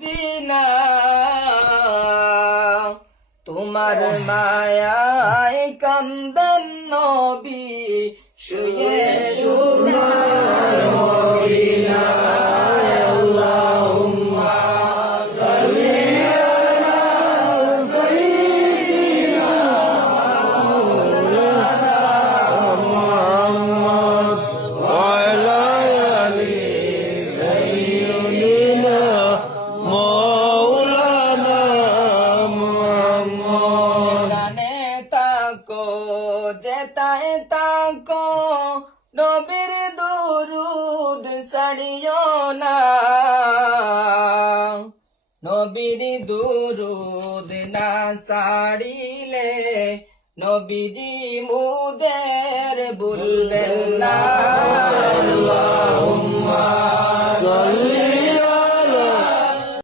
বুঝি না, তোমার মায়ায় কান্দেন নবী শুয়ে সোনার মদিনায়। আল্লাহুম্মা সাল্লি আলা সাইয়্যিদিনা মাওলানা মুহাম্মদ ওয়া আলা আলি সাইয়্যিদিনা মাওলানা মুহাম্মদ। যেখানে তাকো যেতায় তাকো নবীর দুরুদ ছাড়িও না, নবীর দুরুদ না ছাড়িলে নবীজি মুদের ভুলবেন না। আল্লাহুম্মা সাল্লি